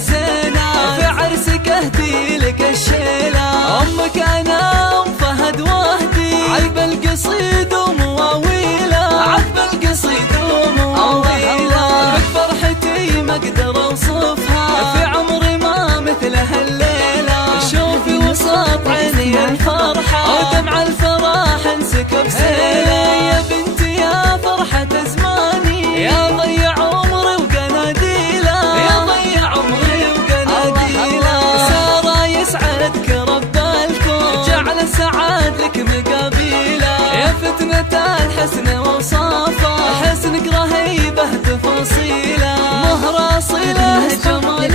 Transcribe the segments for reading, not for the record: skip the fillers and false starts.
الزينات، في عرسك اهدي لك الشيلات. امك انا ام فهد وهدي، عذب القصيد ومواويله، عذب القصيد ومواويله. بك فرحتي ما اقدر اوصفها، في عمري ما مثلها الليله. شوفي وسط عيني الفرحه، ودمع الفرح انسكب سيله. يا بنتي يا فرحه زماني، يا ضيع عمري وقناديله، يا ضيع عمري وقناديله. سارة يسعدك رب الكون، جعل السعاد لك مقابيله. يا فتنة الحسن وصافه، حسنك رهيبه تفاصيله. مهر اصيله جمالك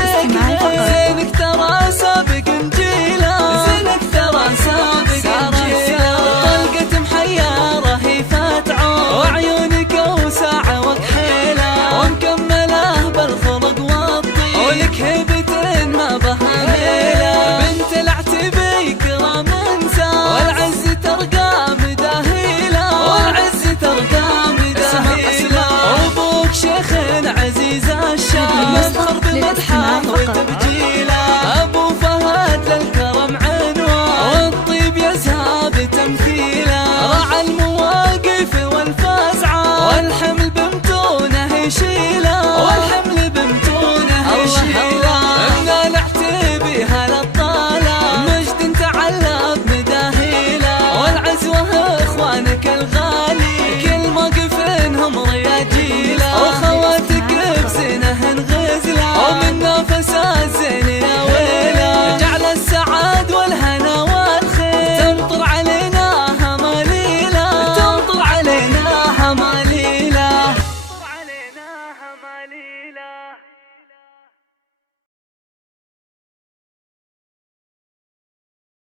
زينك ترى سابق انجيله، زينك ترى سابق انجيله. طلقة محيره هي فتعون، وعيونك اوسع وكحيله، ومكمله بالخلق والطيب، ولك هيبة